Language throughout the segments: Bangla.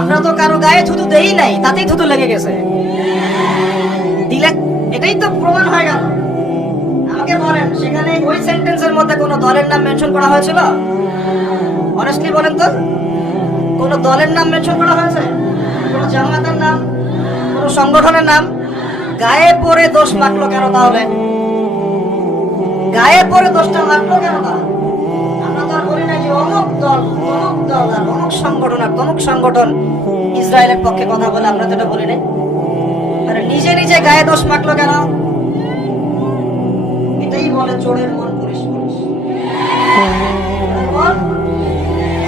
আমরা তো কারো গায়ে থুতু দেই নাই, তাতেই থুতু লেগে গেছে। দিলে এটাই তো প্রমাণ হয়ে গেল। আমাকে বলেন, সেখানে ওই সেন্টেন্সের মধ্যে কোনো দলের নাম মেনশন করা হয়েছিল? অনেস্টলি বলেন তো, কোনো দলের নাম মেনশন করা হয়েছে? কোনো জামাতের নাম, কোনো সংগঠনের নাম? গায়ে পড়ে দোষ মাখলো কেন তাহলে? গায়ে পড়ে দোষটা মাখলো কেন তাহলে? আমরা তো আর বলি না যে অমুক দল আর অমুক সংগঠন আর তমুক সংগঠন ইসরায়েলের পক্ষে কথা বলে, আমরা তো এটা বলি না। আরে নিজে নিজে গায়ে দোষ মাখলো কেন? এটাই বলে চোরের মন পুলিশ পুলিশ।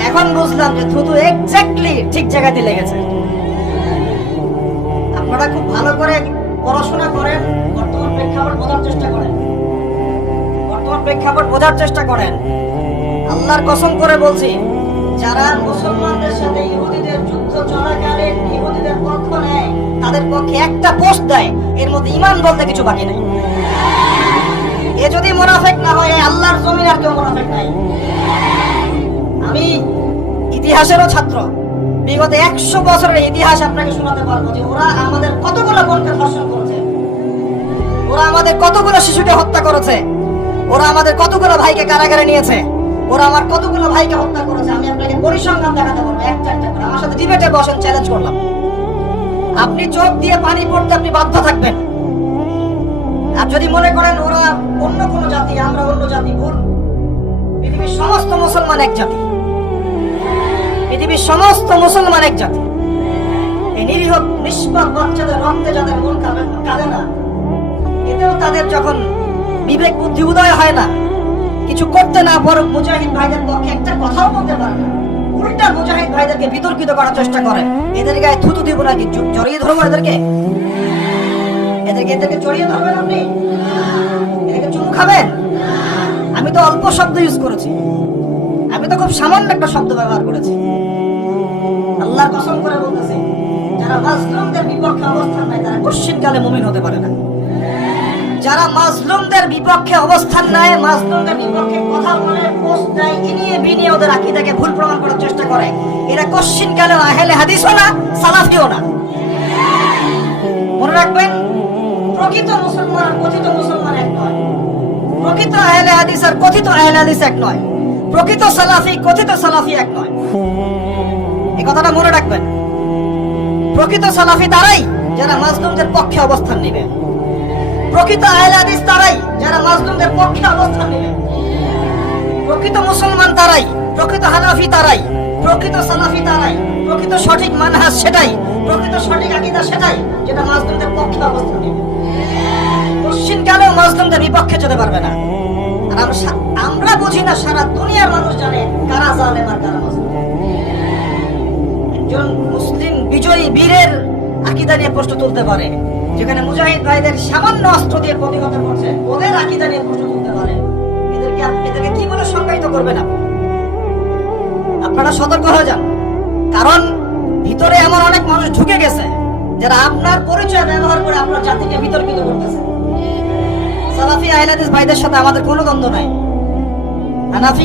এখন বুঝলাম যে থুতু এক্স্যাক্টলি ঠিক জায়গাতে লেগেছে। আপনারা খুব ভালো করে পড়াশোনা করেন, বর্তমান প্রেক্ষাপট বোঝার চেষ্টা করেন, বোঝার চেষ্টা করেন। আল্লাহর কসম করে বলছি, যারা মুসলমানদের সাথে ইহুদিদের যুদ্ধ চলাকালীন ইহুদিদের পক্ষ নেয়, তাদের পক্ষে একটা পোস্ট দেয়, এর মধ্যে ঈমান বলতে কিছু বাকি নাই। এ যদি মুনাফিক না হয়, আল্লাহর জমিন আর কেউ মুনাফিক নাই। আমি ইতিহাসেরও ছাত্র, বিগত 100 বছরের ইতিহাস আপনাকে শোনাতে পারবো যে ওরা আমাদের কতগুলো বোনকে ধর্ষণ করেছে, ওরা আমাদের কতগুলো শিশুকে হত্যা করেছে, ওরা আমাদের কতগুলো ভাইকে কারাগারে নিয়েছে, ওরা আমার কতগুলো ভাইকে হত্যা করেছে। আমি আপনাকে পরিসংখ্যান দেখাতে পারবো একটা একটা করে। আমার সাথে ডিবেটে বসেন, চ্যালেঞ্জ করলাম। আপনি চোখ দিয়ে পানি পড়তে আপনি বাধ্য থাকবেন। আর যদি মনে করেন ওরা অন্য কোনো জাতি, আমরা অন্য জাতি, ভুল। পৃথিবীর সমস্ত মুসলমান এক জাতি, পৃথিবীর সমস্ত মুসলমান এক জাতি। এই নিরীহ নিষ্পাপ বাচ্চাদের রক্তে যাদের মন কাঁদে না, এতেও তাদের যখন বিবেক বুদ্ধি উদয় হয় না, কিছু করতে না বরং মুজাহিদ ভাইদের পক্ষে একটা কথাও বলতে পারে না, উল্টা মুজাহিদ ভাইদেরকে বিতর্কিত করার চেষ্টা করে। এদের গায়ে থুতু দিব নাকি? জড়িয়ে ধরবো এদেরকে? এদেরকে জড়িয়ে ধরবেন আপনি? এদেরকে চুমু খাবেন? আমি তো অল্প শব্দ ইউজ করেছি, আমি তো খুব সামান্য একটা শব্দ ব্যবহার করেছি। আল্লাহর কসম করে বলতেছি, যারা মাজলুমদের বিপক্ষে অবস্থান নেয়, তারা কোশ্চিনকালে মুমিন হতে পারে না। যারা মাজলুমদের বিপক্ষে অবস্থান নেয়, মাজলুমদের বিপক্ষে কথা বলে, পোস্ট দেয়, ইনিয়ে বিনিয়ে ওদের আকীদাকে ভুল প্রমাণ করার চেষ্টা করে, এরা কোশ্চিনকালে আহলে হাদিসও না, সালাফিও না। মনে রাখবেন, প্রকৃত মুসলমান আর কথিত মুসলমান এক নয়, প্রকৃত আহলে হাদিস আর কথিত আহলে হাদিস এক নয়, প্রকৃত সালাফি কথিত সালাফি এক নয়। এই কথাটা মনে রাখবেন। প্রকৃত সালাফি তারাই যারা মাজলুমদের পক্ষে অবস্থান নেবে, প্রকৃত আহলে হাদিস তারাই যারা মাজলুমদের পক্ষে অবস্থান নেবে, প্রকৃত মুসলমান তারাই, প্রকৃত হানাফি তারাই, প্রকৃত সালাফি তারাই, প্রকৃত সঠিক মানহাজ সেটাই, প্রকৃত সঠিক আকীদা সেটাই যেটা মাজলুমদের পক্ষে অবস্থান নেবে। কোশ্চিনকালেও মাজলুমদের বিপক্ষে যেতে পারবে না। আর আমরা বুঝি না, সারা দুনিয়ার মানুষ জানে কারা জালেম আর কারা মাজলুম। একজন মুসলিম বিজয়ী বীরের আকীদা নিয়ে প্রশ্ন তুলতে পারে, যেখানে মুজাহিদ ভাইদের সামান্য অস্ত্র দিয়ে প্রতিহত করছে, ওদের আকীদা নিয়ে প্রশ্ন তুলতে পারে। এদেরকে কি বলে সংজ্ঞায়িত করবেন আপনারা সতর্ক হয়ে যান। কারণ ভিতরে এমন অনেক মানুষ ঢুকে গেছে যারা আপনার পরিচয় ব্যবহার করে আপনার জাতিকে বিতর্কিত করতেছে। সালাফি আহলে হাদিস ভাইদের সাথে আমাদের কোনো দ্বন্দ্ব নাই। হানাফি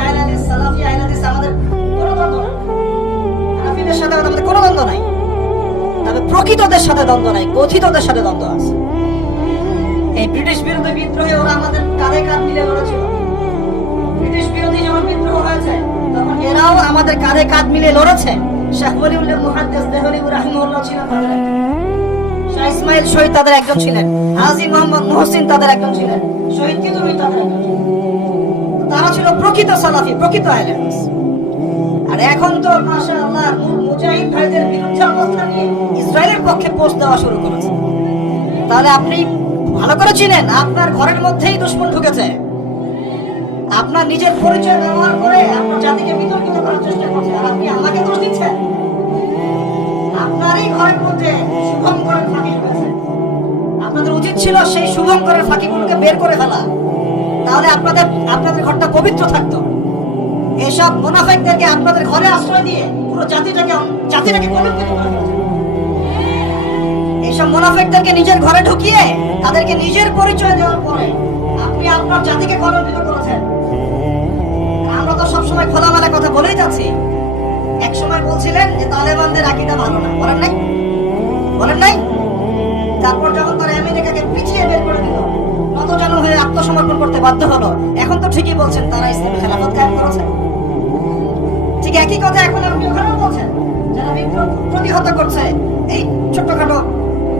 আহলে হাদিস, সালাফি আহলে হাদিস আমাদের কোনো দ্বন্দ্ব নাই। হানাফিদের সাথে আমাদের কোনো দ্বন্দ্ব নাই, তবে প্রকৃতদের সাথে দ্বন্দ্ব নাই, কথিতদের সাথে দ্বন্দ্ব আছে। এই ব্রিটিশ বিরোধী বিদ্রোহে ওরা আমাদের কাঁধে কাঁধ মিলে লড়েছিল। ব্রিটিশ বিরোধী যখন বিদ্রোহ হয়েছে, তখন এরাও আমাদের কাঁধে কাঁধ মিলে লড়েছে। শেখ ওলিউল্লাহ মুহাদ্দিস দেহলী রাহিমাহুল্লাহ ছিলেন তাদের একজন, শাহ ইসমাইল শহীদ তাদের একজন ছিলেন, হাজী মোহাম্মদ মুহসিন তাদের একজন ছিলেন, শহীদ কিতুবী তাদের একজন ছিলেন। তারা ছিল প্রকৃত সালাফি, প্রকৃত আহলে হাদিস। আর এখন তো মাশাআল্লাহ মুজাহিদ ভাইদের বিরুদ্ধে অবস্থান নিয়ে ইসরায়েলের পক্ষে পোস্ট দেওয়া শুরু করেছে। তাহলে আপনি ভালো করে চিনেন, আপনার ঘরের মধ্যেই দুশমন ঢুকেছে। আপনার নিজের পরিচয় ব্যবহার করে আপনার জাতিকে বিতর্কিত করার চেষ্টা করছে, আর আপনি আমাকে দোষ দিচ্ছেন। আপনারই ঘরের মধ্যে শুভঙ্করের ফাঁকি ঢুকেছে। আপনাদের উচিত ছিল সেই শুভঙ্করের ফাঁকিগুলোকে বের করে ফেলা, তাহলে আপনাদের ঘরটা পবিত্র থাকতো। এসব মুনাফিকদেরকে আপনাদের ঘরে আশ্রয় দিয়ে পুরো জাতিটাকে কলঙ্কিত করে ফেলেছে। এইসব মুনাফিকদেরকে নিজের ঘরে ঢুকিয়ে তাদেরকে নিজের পরিচয় দেওয়ার পরে আপনি আপনার জাতিকে কলঙ্কিত করেছেন। আমরা তো সবসময় খোলামেলা কথা বলেই যাচ্ছি। সময় বলছিলেন যে তালেবানদের আকীদা ভালো না, বলেন নাই? বলেন নাই? তারপর যখন তারা আমেরিকাকে পিছিয়ে বের করে দিল, নতজানু হয়ে আত্মসমর্পণ করতে বাধ্য হলো, এখন তো ঠিকই বলছেন তারা ইসলামী খেলাফত কায়েম করেছে। ঠিক একই কথা এখন আপনি ওখানেও বলছেন, যারা বিদ্রোহ প্রতিহত করছে এই ছোটখাটো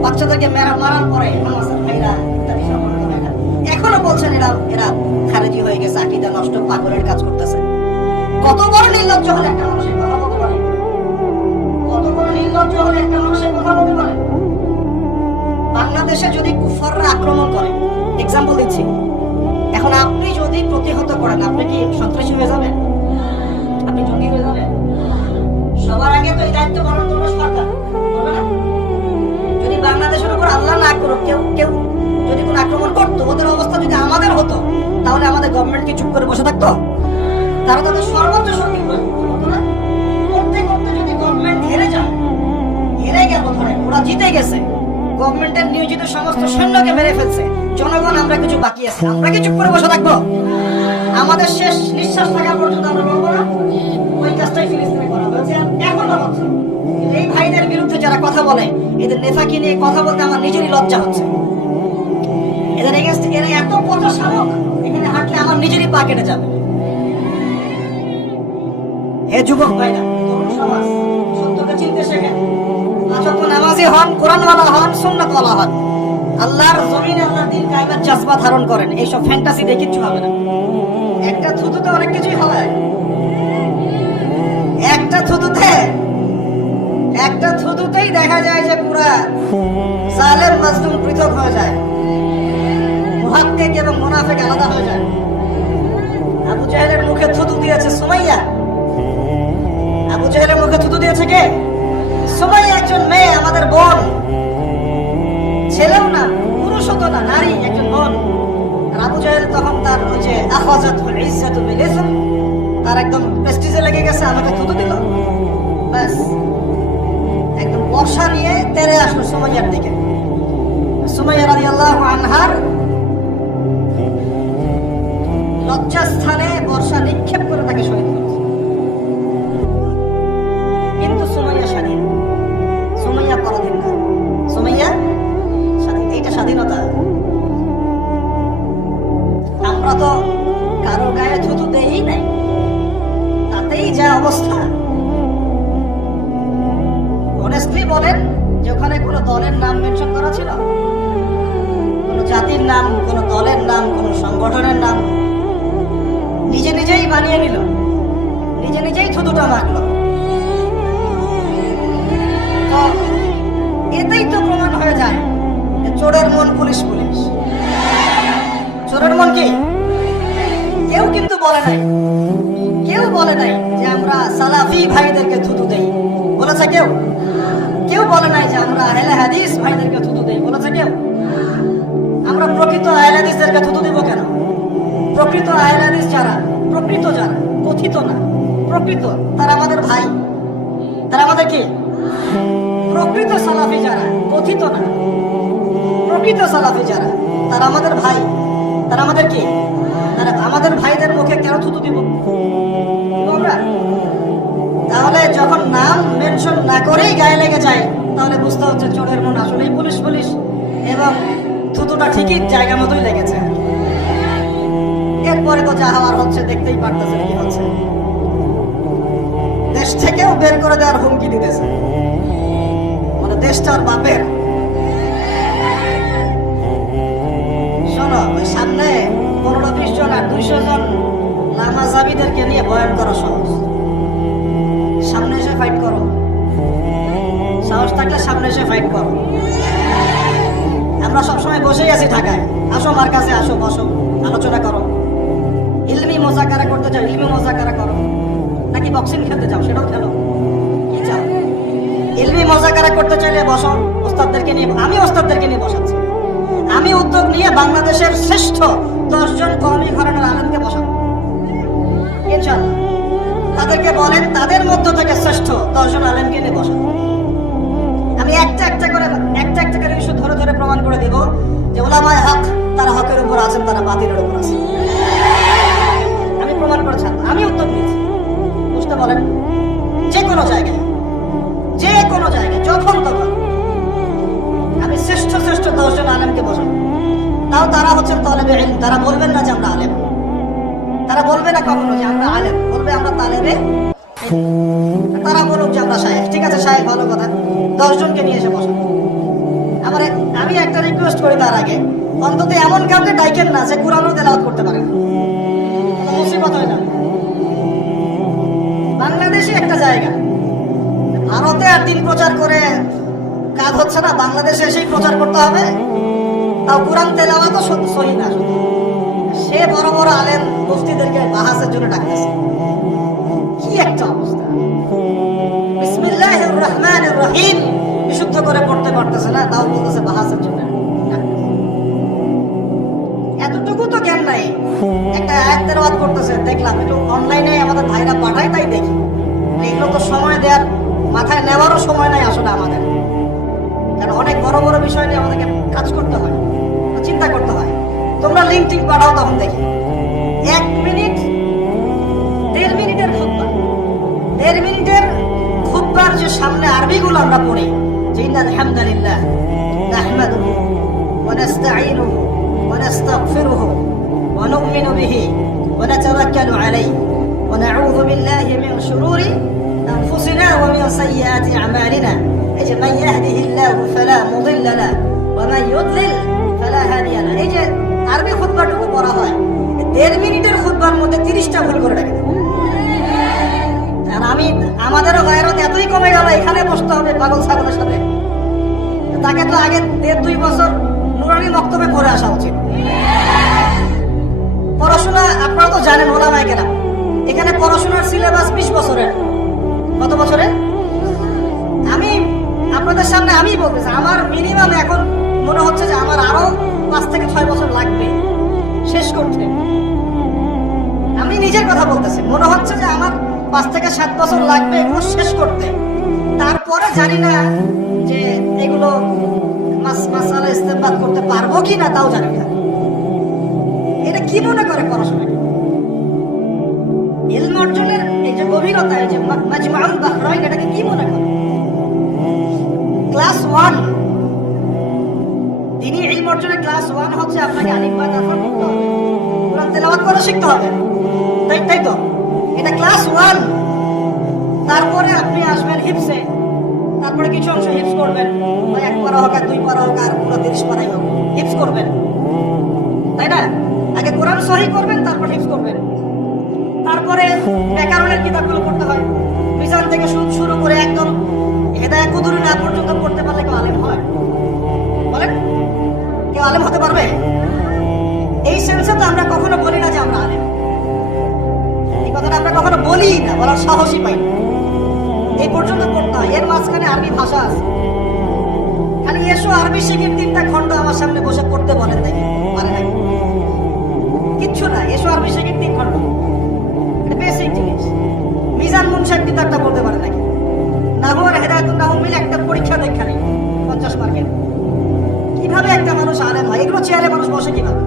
বাচ্চাদেরকে মারার পরে হামাসের ভাইরা ইত্যাদি সম্পর্কিত ভাইরা এখনো বলছেন এরা খারেজি হয়ে গেছে, আকীদা নষ্ট, পাগলের কাজ করতেছে। কত বড় নির্লজ্জ হলে একটা মানুষের কথা বলতে পারে? কত বড় নির্লজ্জ হলে একটা মানুষের কথা বলতে পারে? বাংলাদেশে যদি কুফাররা আক্রমণ করে, এক্সাম্পল দিচ্ছি, এখন আপনি যদি প্রতিহত করেন, আপনি কি সন্ত্রাসী হয়ে যাবেন? আপনি জঙ্গি হয়ে যাবেন? সবার আগে তো এই দায়িত্ব পালন করবে সরকার, করবে না? যদি বাংলাদেশের উপর আল্লাহ না করুক কেউ যদি কোনো আক্রমণ করতো, ওদের অবস্থা যদি আমাদের হতো, তাহলে আমাদের গভর্নমেন্ট কি চুপ করে বসে থাকতো? তারা তাদের সর্বোচ্চ শক্তি প্রয়োগ করতো না? করতে করতে যদি গভর্নমেন্ট হেরে যায়, হেরে গেল, ধরে ওরা জিতে গেছে, গভর্নমেন্টের নিয়োজিত সমস্ত সৈন্যকে মেরে ফেলছে, জনগণ আমরা কিছু বাকি আছে, আমরা কি চুপ করে বসে থাকবো? আমাদের শেষ নিঃশ্বাস থাকা পর্যন্ত আমরা লড়বো না? ওই কাজটাই ফিলিস্তিনে করা হয়েছে, এখনো হচ্ছে। এই ভাইদের বিরুদ্ধে যারা কথা বলে, এদের নেতাকে নিয়ে কথা বলতে আমার নিজেরই লজ্জা হচ্ছে। এদের এগেইনস্ট এরা এত পচা শাবক, এখানে হাঁটলে আমার নিজেরই পা কেটে যাবে। হে যুবক ভাইরা, তরুণ সমাজ, সত্যকে চিনতে শেখেন। পাঁচওয়াক্ত নামাজি হন, কোরআনওয়ালা হন, সুন্নাতওয়ালা হন, আল্লাহর জমিনে আল্লাহর দ্বীন কায়েমের জজবা ধারণ করেন। এইসব ফ্যান্টাসি দিয়ে কিচ্ছু হবে না। একটা থুতুতে অনেক কিছুই হয়। একটা থুতুতেই দেখা যায় যে পুরা জালেম মাজলুম পৃথক হয়ে যায়, মুহাক্কিক এবং মুনাফিক আলাদা হয়ে যায়। আবু জাহেলের মুখে থুতু দিয়েছে সুমাইয়া। আবু জাহেলের মুখে থুতু দিয়েছে কে? সুমাইয়া, একজন মেয়ে, আমাদের বোন, ছেলেও না, পুরুষও তো না, নারী, একজন বোন। আর আবু জাহেল তখন তার ওই যে আখাযাতুল ইজ্জাতু বিল ইসম, তার একদম প্রেস্টিজে লেগে গেছে, আমাকে থুতু দিল, ব্যাস একদম বর্ষা নিয়ে তেড়ে আসলো সুমাইয়ার দিকে। সুমাইয়া রাদিয়াল্লাহু আনহার লজ্জাস্থানে বর্ষা নিক্ষেপ করে তাকে শহীদ করেছে। কিন্তু সুমাইয়া স্বাধীন, সুমাইয়া পরাধীন না, সুমাইয়া স্বাধীন। এইটা স্বাধীনতা। আমরা তো কারো গায়ে থুতু দেই নাই, তাতেই যা অবস্থা। অনেস্টলি বলেন যে ওখানে কোনো দলের নাম মেনশন করা ছিল? কোনো জাতির নাম, কোনো দলের নাম, কোনো সংগঠনের নাম? নিজেই বানিয়ে নিল, নিজেই থুতুটা মাখলো। তো এতেই তো প্রমাণ হয়ে যায় যে চোরের মন পুলিশ। চোরের মন কি? কেউ কিন্তু বলে নাই যে আমরা সালাফি ভাইদেরকে থুতু দেই, বলেছে কেউ? কেউ বলে নাই যে আমরা আহলে হাদিস ভাইদেরকে থুতু দেই, বলেছে কেউ? আমরা প্রকৃত আহলে হাদিসদেরকে থুতু দিব কেন? প্রকৃত আহলে হাদিস যারা, কথিত না, প্রকৃত, তারা আমাদের ভাই। তারা আমাদের কি? প্রকৃত সালাফি যারা, কথিত না, প্রকৃত সালাফি যারা, তারা আমাদের ভাই। তারা আমাদের কি? তারা আমাদের ভাইদের মুখে কেন থুতু দিব আমরা? তাহলে যখন নাম মেনশন না করেই গায়ে লেগে যায়, তাহলে বুঝতে হচ্ছে চোরের মন আসলেই পুলিশ, এবং থুতুটা ঠিকই জায়গা মতোই লেগেছে। এরপরে তো যা হওয়ার হচ্ছে দেখতেই পারতেছে কি হচ্ছে। দেশ থেকেও বের করে দেওয়ার হুমকি দিতেছে, মানে দেশটার বাপের। শোনো, সামনে 15-20 জন আর 200 জন লামাজাবিদেরকে নিয়ে বয়ান করা সহজ। সামনে এসে ফাইট করো, সাহস থাকলে সামনে এসে ফাইট করো। আমরা সবসময় বসেই আছি ঢাকায়, আসো আমার কাছে, আসো, বসো, আলোচনা করো। ইলমি মোজাকারা করতে চাও, ইলমি মোজাকারা করো। নাকি বক্সিং খেলতে চাও, সেটাও খেলো, কি চাও? ইলমি মোজাকারা করতে চাইলে বসো, ওস্তাদদেরকে নিয়ে। আমি ওস্তাদদেরকে নিয়ে বসাচ্ছি। আমি উদ্যোগ নিয়ে বাংলাদেশের শ্রেষ্ঠ 10 জন কওমি ঘরানার আলেমকে বসাবো ইনশাআল্লাহ। তাদেরকে বলেন তাদের মধ্য থেকে শ্রেষ্ঠ 10 জন আলেমকে নিয়ে বসাবো। আমি একটা একটা করে ইস্যু ধরে প্রমাণ করে দিব যে উলামায়ে হক তারা হকের উপর আছেন, তারা বাতিলের উপর আছেন। আমি প্রমাণ করেছি, আমি উদ্যোগ নিয়েছি। বুঝতে বলেন যে কোনো জায়গায়, যে কোনো জায়গায়, যখন তখন আমি শ্রেষ্ঠ শ্রেষ্ঠ 10 জন আলেমকে বসাবো। তাও তারা হচ্ছেন তালেবে ইলম, তারা বলবেন না যে আমরা আলেম, তারা বলবে না কখনো যে আমরা আলেম, বলবে আমরা তালেবে ইলম। তারা বলুক যে আমরা শায়েখ, ঠিক আছে শায়েখ ভালো কথা, 10 জনকে নিয়ে এসে বসাবো। আমি একটা রিকোয়েস্ট করি তার আগে, অন্তত এমন কাউকে ডাইকেন না যে কোরআনও তেলাওয়াত করতে পারে না, মুসিবত হয়ে যাবে। বাংলাদেশে একটা জায়গা, ভারতে আর দিন প্রচার করে কাজ হচ্ছে না, বাংলাদেশে এসেই প্রচার করতে হবে, তাও কোরআন তেলাওয়াত তো সহি না। সে বড় বড় আলেম মুফতিদেরকে বাহাসের জন্য ডাকতেছে, কি একটা অবস্থা। বিসমিল্লাহির রহমানির রহিম বিশুদ্ধ করে পড়তে পারতেছে না, তাও বলতেছে বাহাসের জন্য ডাকতেছে। এতটুকু তো জ্ঞান নাই। একটা আয়াত তেলাওয়াত করতেছে, দেখলাম একটু অনলাইনে আমাদের ভাইরা পাঠায়, তাই দেখি। এগুলো তো সময় দেওয়ার, মাথায় নেওয়ারও সময় নাই আসলে আমাদের, কারণ অনেক বড় বড় বিষয় নিয়ে আমাদেরকে কাজ করতে হয়, চিন্তা করতে হয়। তোমরা লিঙ্ক টিঙ্ক পাঠাও, তখন দেখি 1 মিনিট 1.5 মিনিটের খুতবা, 1.5 মিনিটের খুতবার যে সামনে আরবিগুলো আমরা পড়ি, যে ইন্নাল হামদুলিল্লাহ নাহমাদুহু ওয়া নাস্তাঈনুহু ওয়া নাস্তাগফিরুহু ওয়া নু'মিনু বিহি ওয়া নাতাওয়াক্কালু আলাইহি ওয়া নাউযু বিল্লাহি মিন শুরুরি আনফুসিনা ওয়া মিন সাইয়্যাতি আমালিনা, এই যে মান ইয়াহদিহিল্লাহু ফালা মুদিল্লা লাহু ওয়া মান ইউদ্লিল ফালা হাদিয়া লাহু। এই যে আরবি খুতবাটুকু পড়া হয়, 1.5 মিনিটের খুতবার মধ্যে 30টা ভুল করে রাখে। আর আমাদেরও গায়রত এতই কমে গেল, এখানে বসতে হবে পাগল ছাগলের সাথে। তাকে তো আগে 1.5-2 বছর নুরানি মক্তবে পড়ে আসা উচিত। পড়াশোনা আপনারা তো জানেন, ওলামায়ে কেরাম, এখানে পড়াশোনার সিলেবাস 20 বছরের। কত বছরের? আমি আপনাদের সামনে আমি বলতেছি, আমার মিনিমাম এখন মনে হচ্ছে যে আমার আরো 5 থেকে 6 বছর লাগবে শেষ করতে। আমি নিজের কথা বলতেছি, মনে হচ্ছে যে আমার 5 থেকে 7 বছর লাগবে এগুলো শেষ করতে। তারপরে জানি না যে এগুলো মাসালা ইস্তেমবাদ করতে পারবো কি না, তাও জানি না। এটা কি মনে করে পড়াশোনা, ইলম অর্জনের এই যে গভীরতা, এই যে মাজমাউল বাহরাইন, এটাকে কি মনে করে? ক্লাস 1 দ্বীনি ইলম অর্জনের ক্লাস 1 হচ্ছে আপনাকে আলিফ বা তা পড়তে হবে, কোরআন তেলাওয়াত করে শিখতে হবে, তাই তো? এটা ক্লাস 1। তারপরে আপনি আসবেন হিফসে, তারপরে কিছু অংশ হিফস করবেন, ওই 1 পারা হোক আর 2 পারা হোক আর পুরো 30 পারাই হোক, হিফস করবেন, তাই না? আগে কোরআন সহি করবেন, তারপর হিফস করবেন। তারপরে ব্যাকরণের কিতাবগুলো পড়তে হয়, মিজান থেকে শুরু করে একদম হেদায়া কুদুরি না পর্যন্ত পড়তে পারলে কেউ আলেম হয়? বলেন, কেউ আলেম হতে পারবে? এই সেন্সে তো আমরা কখনো বলি না যে আমরা আলেম, এই কথাটা আমরা কখনো বলি না, বলার সাহসই পাই না। এই পর্যন্ত পড়তে হয়, এর মাঝখানে আরবি ভাষা আছে, খালি এসো আরবি শিখির 3টা খণ্ড আমার সামনে বসে পড়তে বলেন, দেখি পারে নাকি? কিচ্ছু না, এসো আরবি শিখির 3 খণ্ড, এটা বেসিক জিনিস। মিজান মুনশাদ কিতাবটা বলতে পারে নাকি? নাহু আর হেদায়াতুন নাহু মিলে একটা পরীক্ষা দেখা নেই 50 মার্কের। কিভাবে একটা মানুষ আলেম হয়? এগুলো চেয়ারে মানুষ বসে কিভাবে?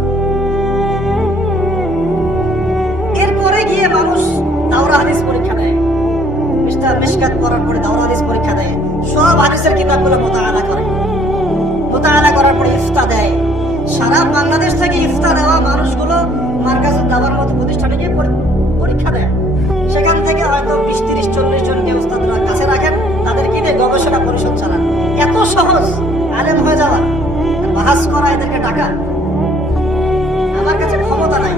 এরপরে গিয়ে মানুষ দাওরা হাদিস পরীক্ষা দেয়, মিশকাত পড়ার পরে দাওরা হাদিস পরীক্ষা দেয়, সব হাদিসের কিতাবগুলো মুতাআলা করে, মুতাআলা করার পরে ইফতা দেয়। সারা বাংলাদেশ থেকে ইফতা দেওয়া মানুষগুলো মার্কাজুদ দাওয়ার মতো প্রতিষ্ঠানে গিয়ে পরীক্ষা দেয়। সেখান থেকে হয়তো 20, 30, 40 জনকে উস্তাদরা কাছে রাখেন, তাদেরকে দিয়ে গবেষণা পরিষদ চালান। এত সহজ আলেম হয়ে যাওয়া, বাহাস করা, এদেরকে টাকা। আমার কাছে ক্ষমতা নাই,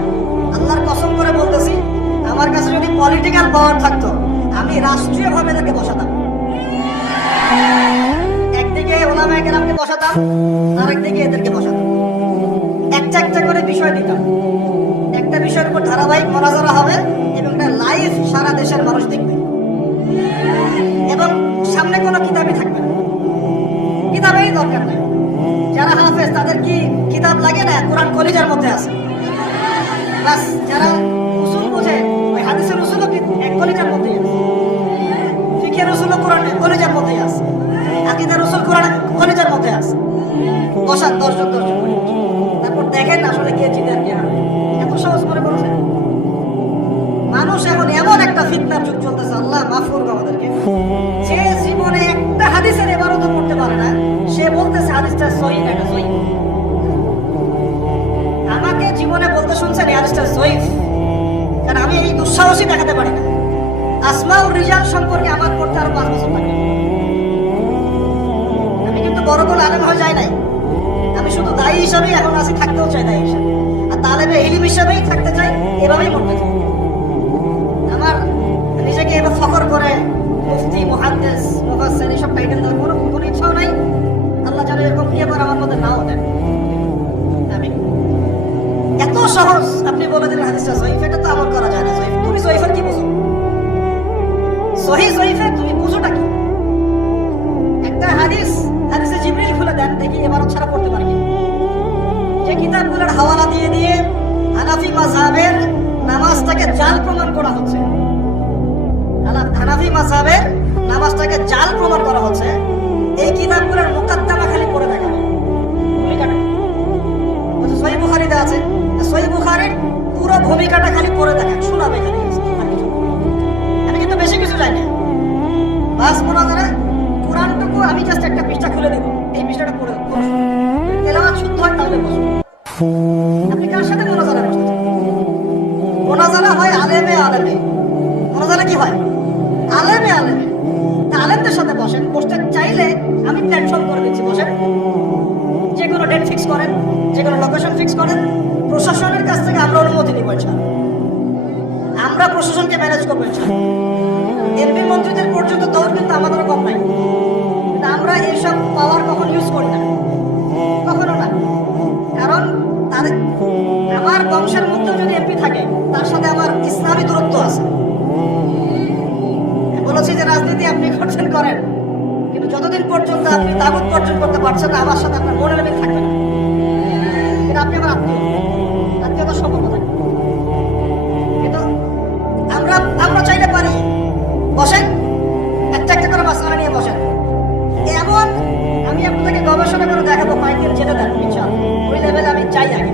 আল্লাহর কসম করে বলতেছি, আমার কাছে যদি পলিটিক্যাল পাওয়ার থাকতো আমি রাষ্ট্রীয়ভাবে এদেরকে বসাতাম। একদিকে ওলামায়ে কেরামকে বসাতাম, আর একদিকে এদেরকে বসাতাম, একটা একটা করে বিষয় দিতাম। একটা বিষয়ের উপর ধারাবাহিক মোনাজারা হবে এবং এটা লাইভ সারা দেশের মানুষ দেখবে, এবং সামনে কোনো কিতাবই থাকবে না, কিতাবেরই দরকার নাই। যারা হাফেজ তাদের কি কিতাব লাগে না? কোরআন কলিজার মধ্যে আছে, বাস। যারা উসুল বোঝে, ওই হাদিসের উসুলও এক কলিজার মধ্যেই আছে, ফিকহের উসুলও কোরআন কলিজার মধ্যেই আছে, আকীদার উসুল কোরআন কলিজার মধ্যে আছে। বসান 10 জন করে, তারপর দেখেন আসলে কে জিতে আর কে হারে। এত সহজ করে বলছেন। মানুষ এখন এমন একটা ফিতনার যুগ চলতেছে, আল্লাহ মাফ করুক আমাদেরকে। যে জীবনে একটা হাদিসের ইবারত করতে পারে না, সে বলতেছে হাদিসটা সহিহ না, এটা সহিহ। আমাকে জীবনে বলতে শুনছেন এই হাদিসটা সহিহ, কারণ আমি এই দুঃসাহসই দেখাতে পারি না। আসমাউর রিজাল সম্পর্কে আমার পড়তে আরো 5 বছর লাগে। আমি কিন্তু বড় কোনো আলেম হয়ে যাই নাই, আমি শুধু দায়ী হিসাবেই এখন আছি, থাকতেও চাই দায়ী হিসাবে, আর তালেবে ইলম হিসাবেই থাকতে চাই, এভাবেই মরতে চাই। আমার নিজেকে এবার ফখর করে মুফতি, মুহাদ্দিস, মুফাসসির এইসব টাইটেল দেওয়ার কোনো ইচ্ছাও নাই। আল্লাহ জানে এরকম কি এবার আমার মধ্যে নাও দেন। আমি এত সহজ আপনি বলে দিলেন হাদিসটা সহিহ, এটা তো আমল করা যায় না। সহিহ তুমি সহিহের কি বুঝো? সহিহ সহিহে তুমি বুঝোটা কি? একটা হাদিসে জিবরিল খুলে দেন, দেখি এবার ছাড়া পড়তে পারি কিনা। যে কিতাবগুলোর হাওয়ালা দিয়ে দিয়ে হানাফি মাযহাবের নামাজটাকে জাল প্রমাণ করা হচ্ছে, হানাফি মাযহাবের নামাজটাকে জাল প্রমাণ করা হচ্ছে, এই কিতাবগুলোর মুকাদ্দামা খালি পড়ে দেখা ভূমিকাটা সহিহ বুখারীতে আছে, সহিহ বুখারীর পুরো ভূমিকাটা খালি পড়ে দেখা, শোনাবে খালি। আমি কিন্তু বেশি কিছু জানি না, বাস মুনাজারা কোরআনটুকু আমি জাস্ট একটা পৃষ্ঠা খুলে দেব, এই পৃষ্ঠাটা পড়ে তেলাওয়াত শুদ্ধ হয় তাহলে বসুন। আপনি কার সাথে মুনাজারা করতে চান? মুনাজারা হয় আলেমে আলেমে, মুনাজারা কি হয়? আলেমে আলেমে। তা আলেমদের সাথে বসেন, বসতে চাইলে আমি প্ল্যাটফর্ম করে দিচ্ছি, বসেন, যে কোনো ডেট ফিক্স করেন, যে কোনো লোকেশন ফিক্স করেন, প্রশাসনের কাছ থেকে আমরা অনুমতি নিব, আমরা প্রশাসনকে ম্যানেজ করবো। এমপি মন্ত্রীদের পর্যন্ত দৌড় কিন্তু আমাদেরও কম নাই, কিন্তু আমরা এইসব পাওয়ার কখন ইউজ করি না, কখনো না। কারণ তাদের আমার বংশের মধ্যেও যদি এমপি থাকে, তার সাথে আমার ইসলামী দূরত্ব আছে। বলেছি যে রাজনীতি আপনি করছেন করেন, কিন্তু যতদিন পর্যন্ত আপনি তাগুত অর্জন করতে পারছেন না, আমার সাথে আপনার মনের মিল থাকবে না। কিন্তু আপনি আমার আত্মীয়তার সম্পর্ক থাকবে। কিন্তু আমরা চাইলে পারি, বসেন, একটা একটা করে মাসআলা নিয়ে বসেন। এমন আমি আপনাকে গবেষণা করে দেখাবো, কয়েকদিন যেতে দেন ইনশাআল্লাহ, ওই লেভেলে আমি চাই আগে।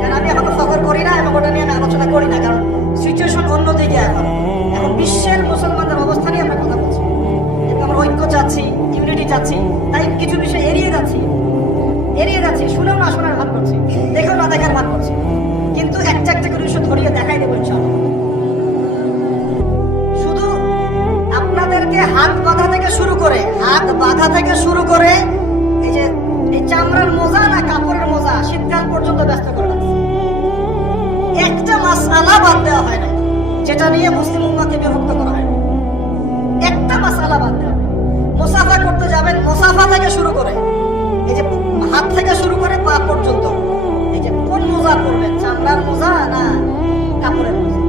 কারণ আমি এখনো ফখর করি না এবং ওটা নিয়ে আমি আলোচনা করি না, কারণ সিচুয়েশন অন্যদিকে। এখন বিশ্বের মুসলমানদের অবস্থা নিয়ে আমরা কথা বলছি, কিন্তু আমরা ঐক্য চাচ্ছি, ইউনিটি চাচ্ছি, তাই কিছু বিষয় এড়িয়ে যাচ্ছি, শুনেও না শোনার ভান করছি, দেখেও না দেখার ভান করছি। কিন্তু একটা একটা করে বিষয় ধরিয়ে দেখাই দেবো ইনশাআল্লাহ। শুধু আপনাদেরকে হাত বাঁধা থেকে শুরু করে এই যে এই চামড়ার মোজা না কাপড়ের মোজা শীতকাল পর্যন্ত ব্যস্ত করে রাখছে। একটা মাসআলা বাদ দেওয়া হয় না যেটা নিয়ে মুসলিম উম্মাহকে বিভক্ত করা হয়। একটা মাসআলা বাদ দেওয়া। মুসাফা করতে যাবেন, মুসাফা থেকে শুরু করে এই যে হাত থেকে শুরু করে পা পর্যন্ত, এই যে কোন মোজা পরবেন, চামড়ার মোজা না কাপড়ের মোজা,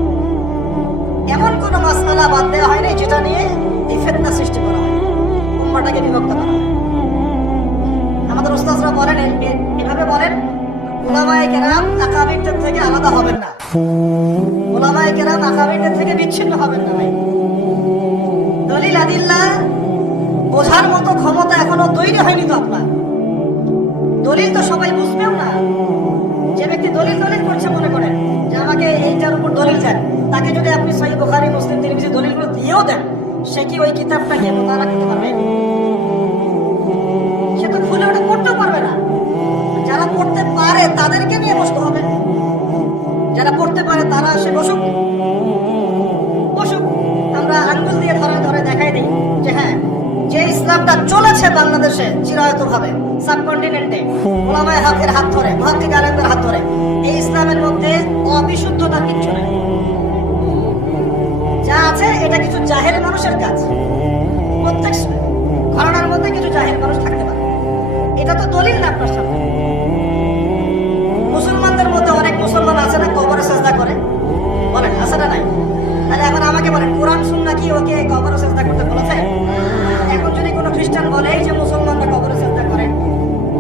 এমন কোন মাসআলা বাদ দেওয়া হয়নি যেটা নিয়ে এই ফিতনা সৃষ্টি করা হয়, উম্মাহটাকে বিভক্ত করা হয়। আমাদের উস্তাদরা বলেন, এভাবে বলেন, উলামায়ে কেরাম আকাবিরদের থেকে আলাদা হবেন না, উলামায়ে কেরাম আকাবিরদের থেকে বিচ্ছিন্ন হবেন না। ভাই, দলিল আদিল্লা বোঝার মতো ক্ষমতা এখনো তৈরি হয়নি তো আপনার। দলিল তো সবাই বুঝবেও না। যে ব্যক্তি দলিল করছে মনে করেন যে আমাকে এইটার উপর দলিল দেন, তাকে যদি আপনি সহিহ বুখারী, মুসলিম, তিরমিজি দলিলগুলো দিয়েও দেন, সে কি ওই কিতাবটাকে মোতালা করতে পারবে? সে তো খুলে ওটা পড়তেও পারবে না। যারা পড়তে পারে তাদেরকে নিয়ে বসতে হবে, যারা পড়তে পারে তারা সে বসুক। আমরা আঙ্গুল দিয়ে ধরে দেখাই দিই যে হ্যাঁ, যে ইসলামটা চলেছে বাংলাদেশে চিরায়তভাবে সাবকন্টিনেন্টে ওলামায়ে হকের হাত ধরে, মুহাক্কিক আলেমদের হাত ধরে, এই ইসলামের মধ্যে অবিশুদ্ধতা কিচ্ছু নেই। যা আছে এটা কিছু জাহেল মানুষের কাজ। প্রত্যেক ঘরানার মধ্যে কিছু জাহেল মানুষ থাকতে পারে, এটা তো দলিল না আপনার সামনে। মুসলমানদের মধ্যে অনেক মুসলমান আছে না কবরে সেজদা করে, বলেন আছে না নাই? তাহলে এখন আমাকে বলেন, কোরআন সুন্নাহ কি ওকে কবরে সেজদা করতে বলেছে? এখন যদি কোনো খ্রিস্টান বলে যে মুসলমানরা কবরে সেজদা করে,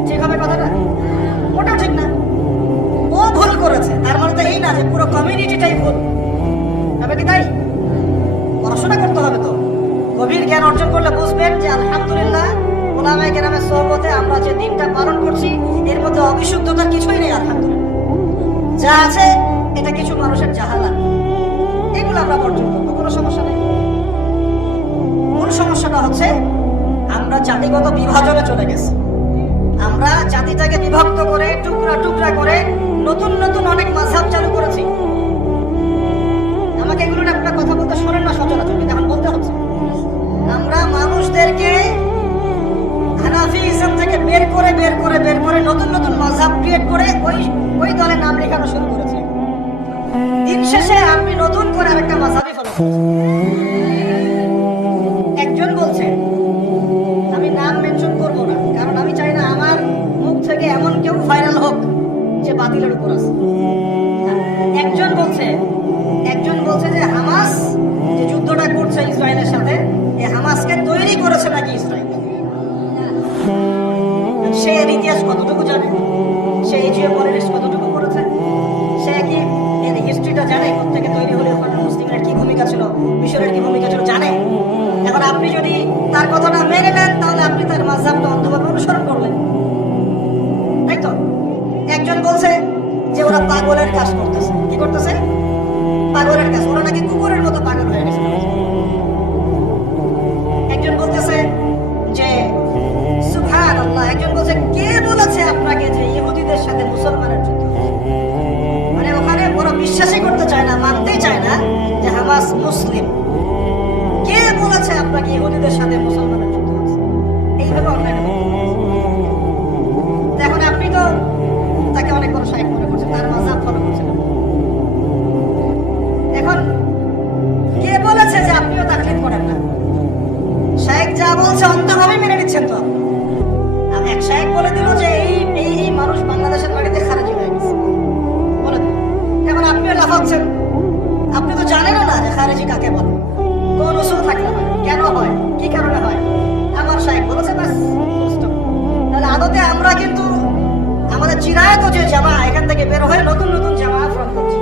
ঠিক হবে কথাটা? ওটা ঠিক না, ও ভুল করেছে। তার মানে তো এই না যে পুরো কমিউনিটিটাই ভুল হবে কি? তাই পড়াশোনা করতে হবে, তো গভীর জ্ঞান অর্জন করলে বুঝবেন যে আলহামদুলিল্লাহ উলামায়ে কেরামের সোহবতে আমরা যে দিনটা পালন করছি এর মধ্যে অবিশুদ্ধতা কিছুই নেই। আলহামদুলিল্লাহ যা আছে এটা কিছু মানুষের জাহালাত, এগুলো আমরা বর্জন করবো। কোনো সমস্যা নেই। মূল সমস্যাটা হচ্ছে আমরা জাতিগত বিভাজনে চলে গেছি। আমরা জাতিটাকে বিভক্ত করে টুকরা টুকরা করে নতুন নতুন অনেক মাযহাব চালু করেছি। আমাকে এগুলো না আপনার কথা বলতে শোনেন না সচরাচর, কিন্তু এখন বলতে হচ্ছে। আমরা মানুষদেরকে হানাফিজম থেকে বের করে নতুন নতুন মাযহাব ক্রিয়েট করে ওই দলে নাম লেখানো শুরু করেছি। দিন শেষে আপনি নতুন করে আরেকটা মাযহাবই ফলো করছেন। একজন বলছে, আমি নাম মেনশন করবো না, কারণ আমি চাই না আমার মুখ থেকে এমন কেউ ভাইরাল হোক যে বাতিলের উপর আছে। একজন বলছে যে হামাস যে যুদ্ধটা করছে ইসরায়েলের সাথে, এই হামাসকে তৈরি করেছে নাকি ইসরায়েল। সে এর ইতিহাস কতটুকু জানে, সে এই জিও পলিটিক্স কতটুকু করেছে, সে কি এর হিস্ট্রিটা জানে, কোথেকে তৈরি হলে ওখানে মুসলিমের কি ভূমিকা ছিল, মিশরের কি ভূমিকা ছিল জানে। এখন আপনি যদি তার কথাটা মেনে নেন, তাহলে আপনি তার মাযহাবটা অন্ধভাবে অনুসরণ করলেন, তাই তো? একজন বলছে যে ওরা পাগলের কাজ করতেছে। কি করতেছে? পাগলের কাজ। ওরা নাকি কুকুরের মতো পাগল হয়ে গেছে। একজন বলতেছে যে সুবহানাল্লাহ। একজন বলছে, কে বলেছে আপনাকে যে ইহুদিদের সাথে মুসলমানের যুদ্ধ? মানে ওখানে ওরা বিশ্বাসই করতে চায় না, মানতেই চায় না যে হামাস মুসলিম। কে বলেছে আপনাকে ইহুদিদের সাথে মুসলমানের যুদ্ধ আছে? এইভাবে অনলাইনে এখন আপনি তো তাকে অনেক বড় শায়েখ মনে করছেন, তার মাযহাব ফলো করছেন। এখন কে বলেছে যে আপনিও তাকলিদ করেন না? শায়েখ যা বলছে অন্তভাবে মেনে নিচ্ছেন তো। এক শায়েখ বলে দিল যে এই মানুষ বাংলাদেশের মাটিতে খারেজি হয়ে গেছে, বলে দিল। এখন আপনিও লাফাচ্ছেন। আপনি তো জানেন না যে খারেজি কাকে বলে, কোন উসুল থাকলে হয়, কেন হয়, কি কারণে হয়। আমার শায়েখ বলেছে, ব্যাস। তাহলে আদতে আমরা কিন্তু আমাদের চিরায়ত যে জামা, এখান থেকে বের হয়ে নতুন নতুন জামা ফ্রম করছি।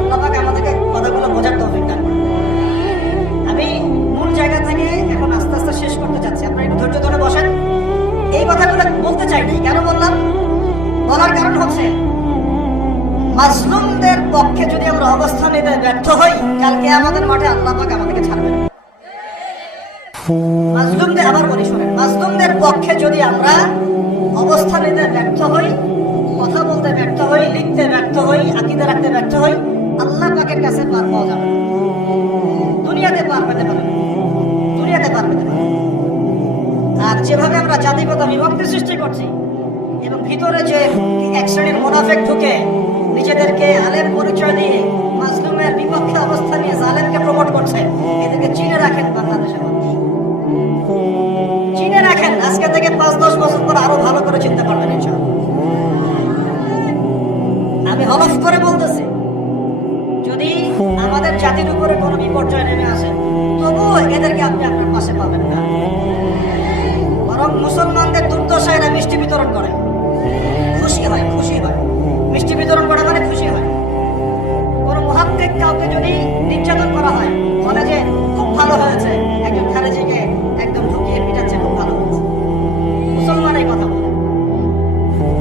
আল্লাহ পাক আমাদেরকে কথাগুলো বোঝার তৌফিক দান করুন। আমি মূল জায়গা থেকে এখন আস্তে আস্তে শেষ করতে যাচ্ছি, আপনারা একটু ধৈর্য ধরে বসেন। এই কথাগুলো বলতে চাইনি, কেন বললাম? বলার কারণ হচ্ছে মাজলুমদের পক্ষে যদি আমরা অবস্থান নিতে ব্যর্থ হই, কালকে আমাদের মাঠে আল্লাহ পাক আমাদেরকে ছাড়বেন। মাজলুমদের, আবার বলি শোনেন, মাজলুমদের পক্ষে যদি আমরা অবস্থান নিতে ব্যর্থ হই, কথা বলতে ব্যর্থ হই, লিখতে ব্যর্থ হই, আকীদা রাখতে ব্যর্থ হই, আল্লাহ পাকের কাছে পার পাওয়া যাবে না। দুনিয়াতে পার পেতে পারে না, দুনিয়াতে পার পেতে পারে। আর যেভাবে আমরা জাতিগত বিভক্তি সৃষ্টি করছি এবং ভিতরে যে এক শ্রেণীর মুনাফিক ঢুকে নিজেদেরকে আলেম পরিচয় দিয়ে মাজলুমের বিপক্ষে অবস্থান নিয়ে জালেমকে প্রমোট করছে, এদেরকে চিনে রাখেন বাংলাদেশের মানুষ, চিনে রাখেন। আজকে থেকে 5-10 বছর পর আরো ভালো করে চিন্তা করবেন ইনশাআল্লাহ। আমি হলফ করে বলতেছি, যদি আমাদের জাতির উপরে কোনো বিপর্যয় নেমে আসে, তবুও এদেরকে আপনি আপনার পাশে পাবেন না। বরং মুসলমানদের দুর্দশায় না মিষ্টি বিতরণ করে, খুশি হয়। মিষ্টি বিতরণ করা মানে খুশি হয়। কোনো মুহাদ্দিক কাউকে যদি নির্যাতন করা হয়, বলে যে খুব ভালো হয়েছে, একজন খারেজিকে একদম ঢুকিয়ে পিটাচ্ছে, খুব ভালো হয়েছে। মুসলমান এই কথা বলে,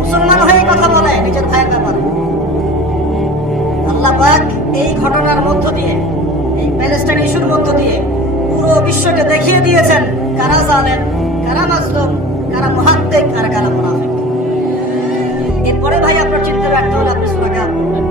মুসলমান হয়ে কথা বলে নিজের ভাইয়ের ব্যাপারে। আল্লাহ পাক এই ঘটনার মধ্য দিয়ে, এই প্যালেস্টাইন ইস্যুর মধ্য দিয়ে পুরো বিশ্বকে দেখিয়ে দিয়েছেন কারা জালেম, কারা মাজলুম, কারা মুহাদ্দিক আর কারা মুনাফিক। এরপরে ভাই আপনার চিন্তা ব্যর্থ হলে আপনি সূরা কাহফ পড়বেন।